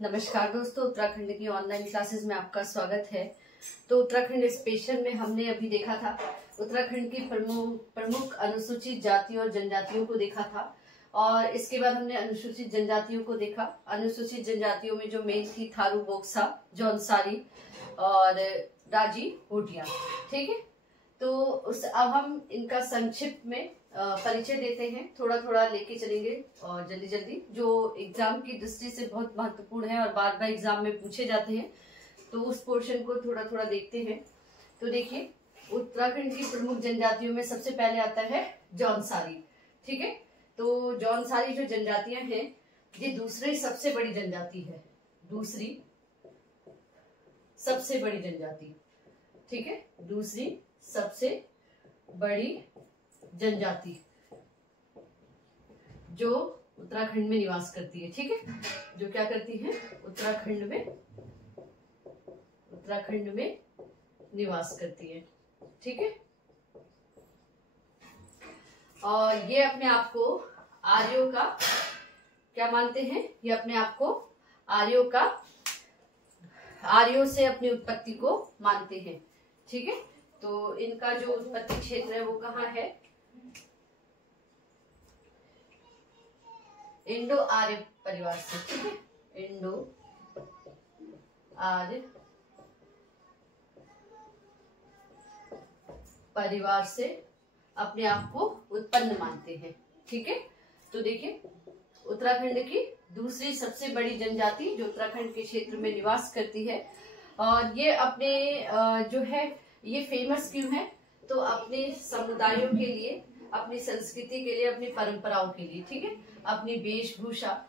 नमस्कार दोस्तों, उत्तराखंड की ऑनलाइन क्लासेस में आपका स्वागत है। तो उत्तराखंड स्पेशल में हमने अभी देखा था उत्तराखंड की प्रमुख अनुसूचित जातियों और जनजातियों को देखा था, और इसके बाद हमने अनुसूचित जनजातियों को देखा। अनुसूचित जनजातियों में जो मेन थी थारू बोक्सा, जौनसारी और राजी भोटिया। ठीक है, तो अब हम इनका संक्षिप्त में परिचय देते हैं, थोड़ा थोड़ा लेके चलेंगे और जल्दी जल्दी, जो एग्जाम की दृष्टि से बहुत महत्वपूर्ण है और बार बार एग्जाम में पूछे जाते हैं, तो उस पोर्शन को थोड़ा थोड़ा देखते हैं। तो देखिए, उत्तराखंड की प्रमुख जनजातियों में सबसे पहले आता है जौनसारी। ठीक है, तो जौनसारी जो जनजातियां हैं, ये दूसरी सबसे बड़ी जनजाति है, दूसरी सबसे बड़ी जनजाति। ठीक है, दूसरी सबसे बड़ी जनजाति जो उत्तराखंड में निवास करती है। ठीक है, जो क्या करती है, उत्तराखंड में निवास करती है। ठीक है, और ये अपने आप को आर्यों का क्या मानते हैं, ये अपने आप को आर्यों से अपनी उत्पत्ति को मानते हैं। ठीक है, तो इनका जो उत्पत्ति क्षेत्र है वो कहाँ है, इंडो आर्य परिवार से। ठीक है, इंडो आर्य परिवार से अपने आप को उत्पन्न मानते हैं। ठीक है, तो देखिए, उत्तराखंड की दूसरी सबसे बड़ी जनजाति जो उत्तराखंड के क्षेत्र में निवास करती है, और ये अपने जो है ये फेमस क्यों है, तो अपने समुदायों के लिए, अपनी संस्कृति के लिए, अपनी परंपराओं के लिए। ठीक है, अपनी वेशभूषा,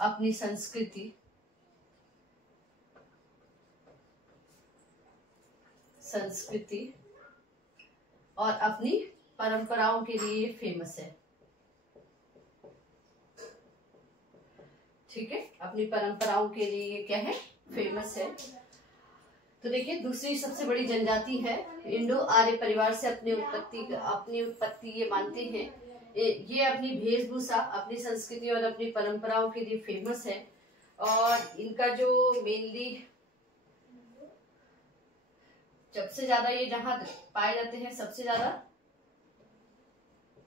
अपनी संस्कृति, और अपनी परंपराओं के लिए फेमस है। ठीक है, अपनी परंपराओं के लिए ये क्या है, फेमस है। तो देखिए, दूसरी सबसे बड़ी जनजाति है, इंडो आर्य परिवार से अपनी उत्पत्ति ये मानते हैं। ये अपनी वेशभूषा, अपनी संस्कृति और अपनी परंपराओं के लिए फेमस है। और इनका जो मेनली सबसे ज्यादा ये जहां पाए जाते हैं, सबसे ज्यादा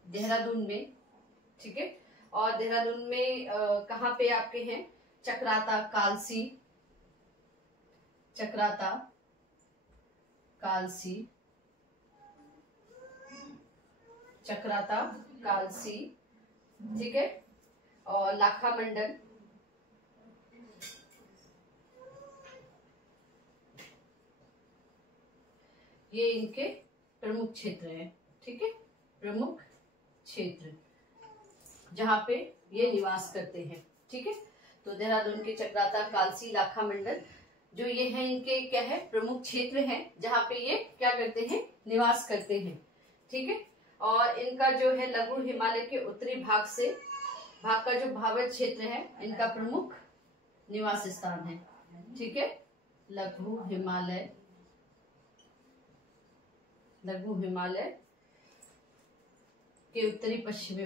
देहरादून में। ठीक है, और देहरादून में कहाँ पे आपके हैं, चक्राता, कालसी। ठीक है, और लाखा मंडल, ये इनके प्रमुख क्षेत्र हैं। ठीक है, प्रमुख क्षेत्र जहां पे ये निवास करते हैं। ठीक है, तो देहरादून के चक्राता, कालसी, लाखा मंडल जो ये हैं, इनके क्या है, प्रमुख क्षेत्र हैं जहां पे ये क्या करते हैं, निवास करते हैं। ठीक है, और इनका जो है लघु हिमालय के उत्तरी भाग का जो भावर क्षेत्र है, इनका प्रमुख निवास स्थान है। ठीक है, लघु हिमालय के उत्तरी पश्चिमी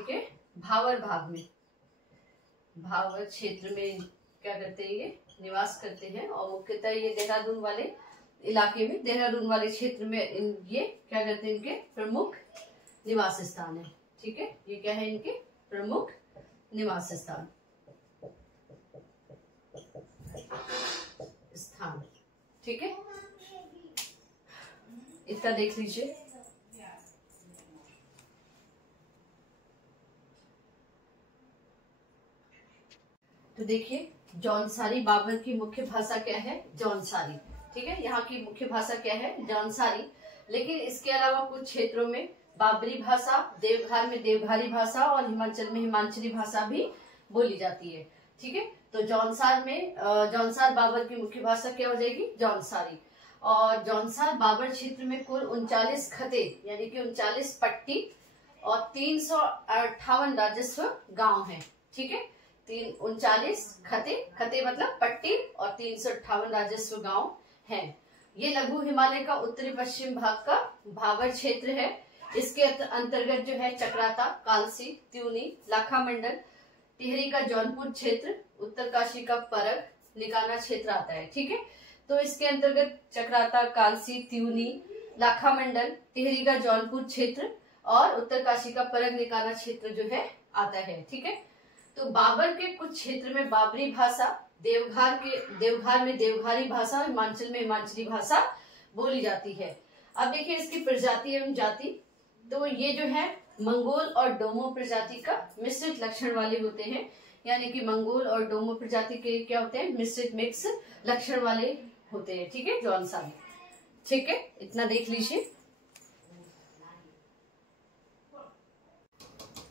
के भावर क्षेत्र में क्या करते हैं, ये निवास करते हैं। और मुख्यतः ये देहरादून वाले इलाके में, देहरादून वाले क्षेत्र में ये क्या करते हैं, इनके प्रमुख निवास स्थान है। ठीक है, ये क्या है, इनके प्रमुख निवास स्थान। ठीक है, इतना देख लीजिए। तो देखिए, जौनसारी बाबर की मुख्य भाषा क्या है, जौनसारी। ठीक है, यहाँ की मुख्य भाषा क्या है, जौनसारी। लेकिन इसके अलावा कुछ क्षेत्रों में बाबरी भाषा, देवघर में देवघारी भाषा और हिमाचल में हिमाचली भाषा भी बोली जाती है। ठीक है, तो जौनसार बाबर की मुख्य भाषा क्या हो जाएगी, जौनसारी। और जौनसार बाबर क्षेत्र में कुल 39 खते यानी कि 39 पट्टी और 358 राजस्व गांव हैं। ठीक है, 39 खते मतलब पट्टी और 358 राजस्व गांव हैं। ये लघु हिमालय का उत्तरी पश्चिम भाग का भावर क्षेत्र है। इसके अंतर्गत जो है चक्राता, कालसी, त्यूनी, लाखा मंडल, टिहरी का जौनपुर क्षेत्र, उत्तरकाशी का परग, निकाना क्षेत्र आता है। ठीक है, तो इसके अंतर्गत चक्राता, कालसी, त्यूनी, लाखा मंडल, टिहरी का जौनपुर क्षेत्र और उत्तरकाशी का परग, निकाना क्षेत्र जो है आता है। ठीक है, तो बाबर के कुछ क्षेत्र में बाबरी भाषा, देवघर में देवघारी भाषा, हिमाचल में हिमाचली भाषा बोली जाती है। अब देखिए इसकी प्रजाति एवं जाति, तो ये जो है मंगोल और डोमो प्रजाति का मिश्रित लक्षण वाले होते हैं। यानी कि मंगोल और डोमो प्रजाति के क्या होते हैं, मिश्रित मिक्स लक्षण वाले होते हैं। ठीक है, जौनसारी। ठीक है, इतना देख लीजिए।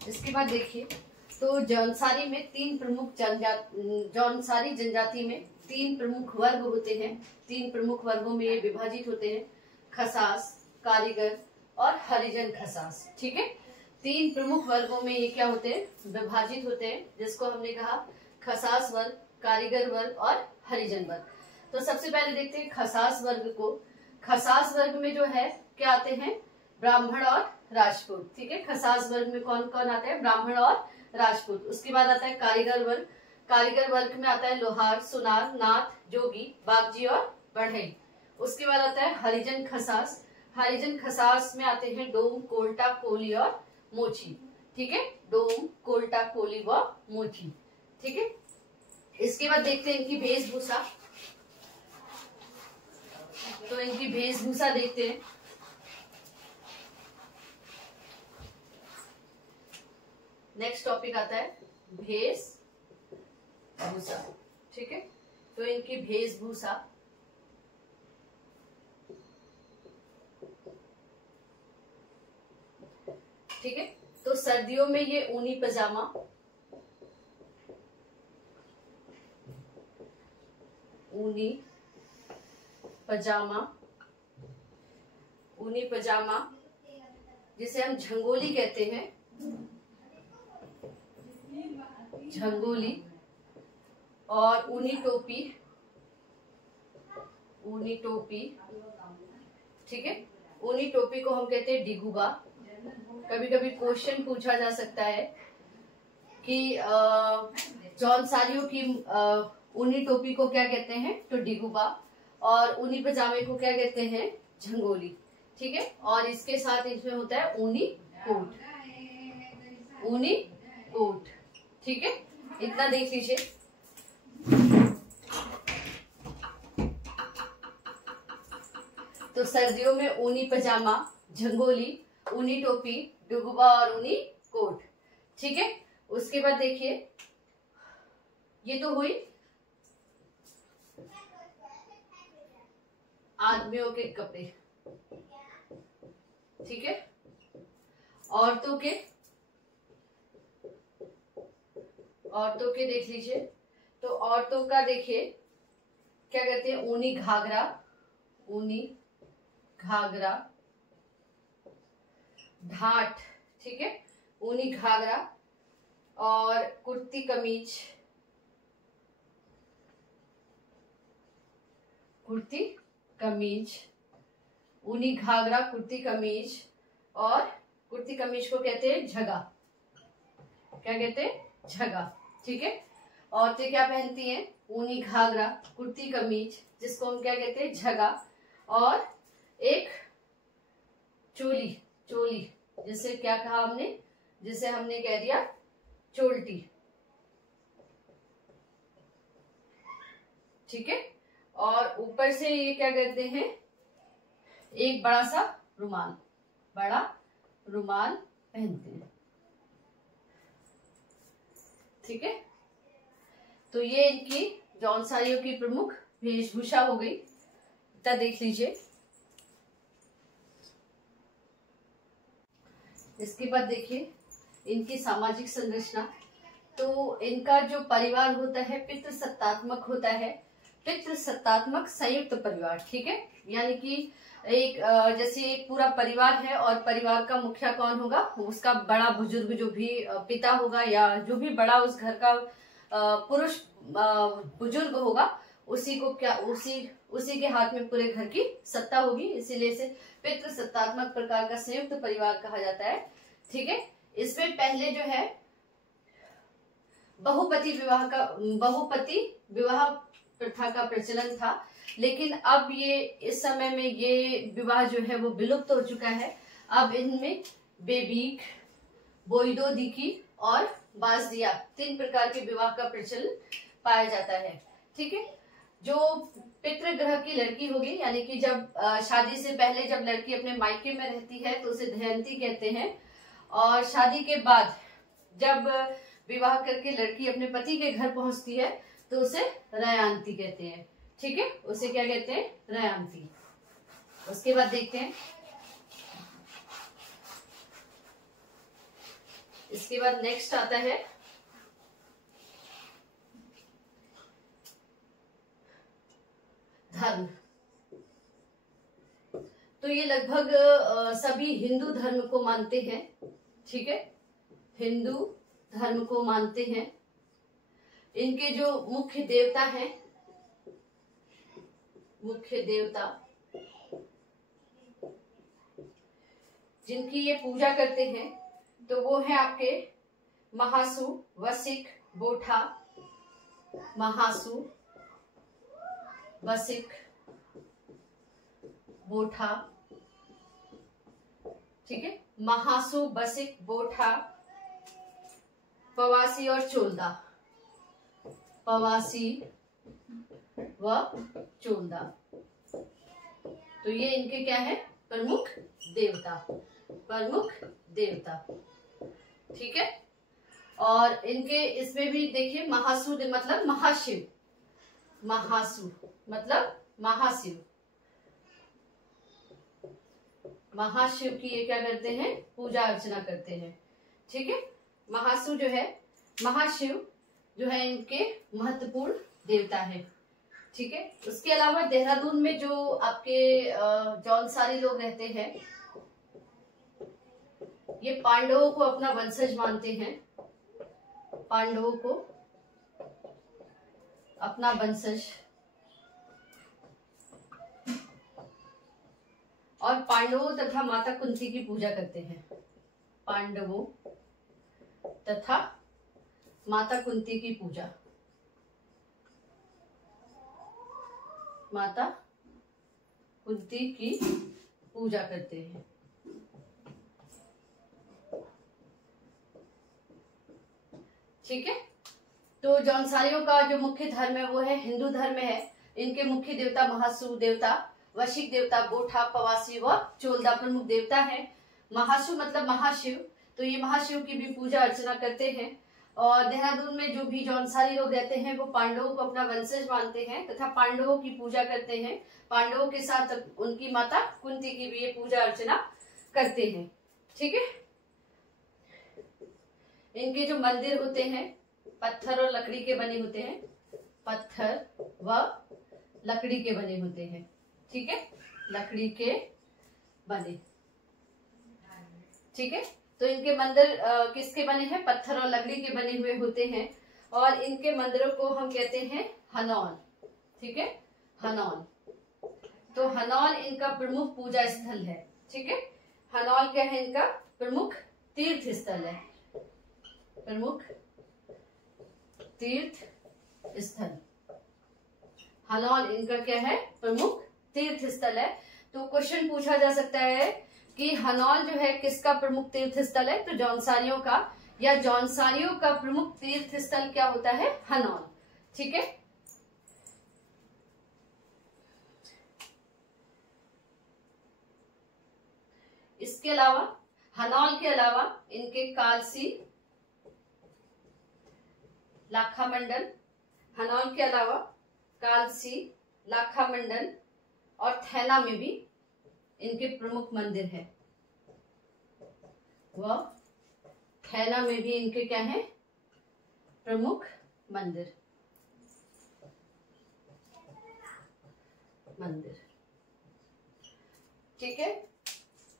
इसके बाद देखिए, तो जौनसारी में जौनसारी जनजाति में 3 प्रमुख वर्ग होते हैं। 3 प्रमुख वर्गों में ये विभाजित होते हैं, खसास, कारीगर और हरिजन खसास। ठीक है, 3 प्रमुख वर्गों में ये क्या होते हैं, विभाजित होते हैं, जिसको हमने कहा खसास वर्ग, कारीगर वर्ग और हरिजन वर्ग। तो सबसे पहले देखते हैं खसास वर्ग को। खसास वर्ग में जो है क्या आते हैं, ब्राह्मण और राजपूत। ठीक है, खसास वर्ग में कौन कौन आता है, ब्राह्मण और राजपूत। उसके बाद आता है कारीगर वर्ग। कारीगर वर्ग में आता है लोहार, सुनार, नाथ, जोगी, बागजी और बढ़ई। उसके बाद आता है हरिजन खसास। हरिजन खसास में आते हैं डोम, कोल्टा, कोली और मोची। ठीक है, डोम, कोल्टा, कोली व मोची। ठीक है, इसके बाद देखते हैं इनकी वेशभूषा। तो इनकी वेशभूषा देखते हैं। नेक्स्ट टॉपिक आता है वेशभूषा। ठीक है, तो इनकी वेशभूषा, ठीक है, तो सर्दियों में ये ऊनी पजामा, ऊनी पजामा जिसे हम झंगोली कहते हैं, झंगोली, और ऊनी टोपी। ठीक है, ऊनी टोपी को हम कहते हैं डिगुबा। कभी कभी क्वेश्चन पूछा जा सकता है कि जौनसारियों की ऊनी टोपी को क्या कहते हैं, तो डिगुबा, और ऊनी पजामे को क्या कहते हैं, झंगोली। ठीक है, और इसके साथ इसमें होता है ऊनी कोट। ठीक है, इतना देख लीजिए। तो सर्दियों में ऊनी पजामा, झंगोली, ऊनी टोपी, डुगुबा और ऊनी कोट। ठीक है, उसके बाद देखिए, ये तो हुई आदमियों के कपड़े। ठीक है, औरतों के देख लीजिए। तो औरतों का देखिए क्या कहते हैं, ऊनी घाघरा, ढाट। ठीक है, ऊनी घाघरा और कुर्ती कमीज, ऊनी घाघरा, कुर्ती कमीज, और कुर्ती कमीज को कहते हैं झगा। क्या कहते हैं, झगा। ठीक है, औरतें क्या पहनती हैं, ऊनी घाघरा, कुर्ती कमीज, जिसको हम क्या कहते हैं, झगा, और एक चोली, जिसे क्या कहा हमने, जिसे हमने कह दिया चोल्टी। ठीक है, और ऊपर से ये क्या कहते हैं, एक बड़ा सा रुमाल पहनते हैं। ठीक है, तो ये इनकी जौनसारियों की प्रमुख वेशभूषा हो गई। इतना देख लीजिए। इसके बाद देखिए इनकी सामाजिक संरचना। तो इनका जो परिवार होता है पितृसत्तात्मक होता है, पितृसत्तात्मक संयुक्त परिवार। ठीक है, यानी कि एक जैसे एक पूरा परिवार है और परिवार का मुखिया कौन होगा, उसका बड़ा बुजुर्ग जो भी पिता होगा या जो भी बड़ा उस घर का पुरुष बुजुर्ग होगा, उसी को क्या उसी के हाथ में पूरे घर की सत्ता होगी, इसीलिए इसे पितृ सत्तात्मक प्रकार का संयुक्त परिवार कहा जाता है। ठीक है, इसमें पहले जो है बहुपति विवाह प्रथा का प्रचलन था, लेकिन अब ये इस समय में ये विवाह जो है वो विलुप्त हो चुका है। अब इनमें बेबीक, बोइदो दीकी और बाजदिया 3 प्रकार के विवाह का प्रचलन पाया जाता है। ठीक है, जो पितृगृह की लड़की होगी, यानी कि जब शादी से पहले जब लड़की अपने मायके में रहती है तो उसे धयंती कहते हैं, और शादी के बाद जब विवाह करके लड़की अपने पति के घर पहुंचती है तो उसे रयांती कहते हैं। ठीक है, उसे क्या कहते हैं? रयांती। उसके बाद देखते हैं, इसके बाद नेक्स्ट आता है धर्म। तो ये लगभग सभी हिंदू धर्म को मानते हैं। ठीक है, हिंदू धर्म को मानते हैं। इनके जो मुख्य देवता हैं, मुख्य देवता जिनकी ये पूजा करते हैं तो वो है आपके महासु, वसिक, बोठा, महासु, वसिक, बोठा। ठीक है, महासु, वसिक, बोठा, पवासी और चोलदा, पवासी व चोलदा। तो ये इनके क्या है? प्रमुख देवता, प्रमुख देवता। ठीक है, और इनके इसमें भी देखिए महासु मतलब महाशिव, महासु मतलब महाशिव, महाशिव की ये क्या करते हैं? पूजा अर्चना करते हैं। ठीक है, महासु जो है, महाशिव जो है इनके महत्वपूर्ण देवता है। ठीक है, उसके अलावा देहरादून में जो आपके जौनसारी लोग रहते हैं, ये पांडवों को अपना वंशज मानते हैं, पांडवों को अपना वंशज, और पांडवों तथा माता कुंती की पूजा करते हैं। पांडवों तथा माता कुंती की पूजा, माता कुंती की पूजा करते हैं। ठीक है, तो जौनसारियों का जो मुख्य धर्म है वो है हिंदू धर्म है। इनके मुख्य देवता महासु देवता, वशिक देवता, बोठा, पवासी व चोलदा प्रमुख देवता है। महासु मतलब महाशिव, तो ये महाशिव की भी पूजा अर्चना करते हैं। और देहरादून में जो भी जौनसारी लोग रहते हैं वो पांडवों को अपना वंशज मानते हैं तथा पांडवों की पूजा करते हैं। पांडवों के साथ उनकी माता कुंती की भी ये पूजा अर्चना करते हैं। ठीक है, इनके जो मंदिर होते हैं पत्थर और लकड़ी के बने होते हैं, पत्थर व लकड़ी के बने होते हैं। ठीक है, लकड़ी के बने। ठीक है, तो इनके मंदिर किसके बने हैं? पत्थर और लकड़ी के बने हुए होते हैं, और इनके मंदिरों को हम कहते हैं हनौल। ठीक है, हनौल। तो हनौल इनका प्रमुख पूजा स्थल है। ठीक है, हनौल क्या है? इनका प्रमुख तीर्थ स्थल है, प्रमुख तीर्थ स्थल। हनौल इनका क्या है? प्रमुख तीर्थ स्थल है। तो क्वेश्चन पूछा जा सकता है कि हनौल जो है किसका प्रमुख तीर्थ स्थल है? तो जौनसारियों का, या जौनसारियों का प्रमुख तीर्थ स्थल क्या होता है? हनौल। ठीक है, इसके अलावा हनौल के अलावा इनके कालसी, लाखा मंडल, हनौल के अलावा कालसी, लाखा मंडल और थैला में भी इनके प्रमुख मंदिर है। वह थैला में भी इनके क्या है? प्रमुख मंदिर, मंदिर। ठीक है,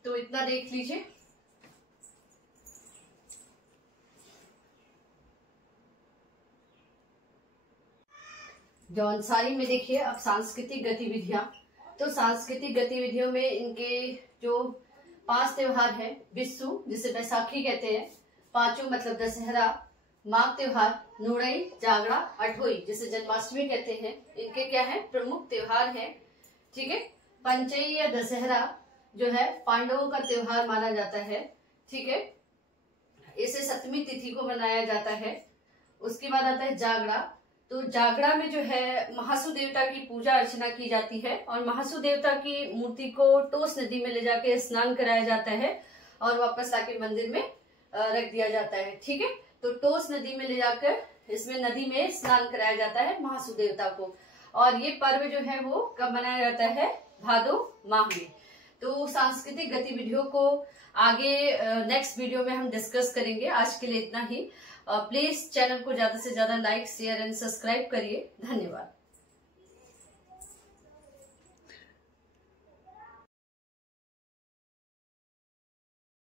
तो इतना देख लीजिए। जौनसारी में देखिए अब सांस्कृतिक गतिविधियां, तो सांस्कृतिक गतिविधियों में इनके जो 5 त्योहार है, बिस्सू जिसे बैसाखी कहते हैं, पांचू मतलब दशहरा, माघ त्योहार, नूड़ई, जागड़ा, अठोई जिसे जन्माष्टमी कहते हैं, इनके क्या है प्रमुख त्योहार है। ठीक है। पंचई या दशहरा जो है पांडवों का त्योहार माना जाता है। ठीक है। इसे 7वीं तिथि को मनाया जाता है। उसके बाद आता है जागड़ा, तो जागड़ा में जो है महासु देवता की पूजा अर्चना की जाती है और महासु देवता की मूर्ति को टोस नदी में ले जाके स्नान कराया जाता है और वापस आके मंदिर में रख दिया जाता है। ठीक है। तो टोस नदी में ले जाकर इसमें नदी में स्नान कराया जाता है महासु देवता को। और ये पर्व जो है वो कब मनाया जाता है, भादो माह में। तो सांस्कृतिक गतिविधियों को आगे नेक्स्ट वीडियो में हम डिस्कस करेंगे। आज के लिए इतना ही। प्लीज चैनल को ज्यादा से ज्यादा लाइक, शेयर एंड सब्सक्राइब करिए। धन्यवाद।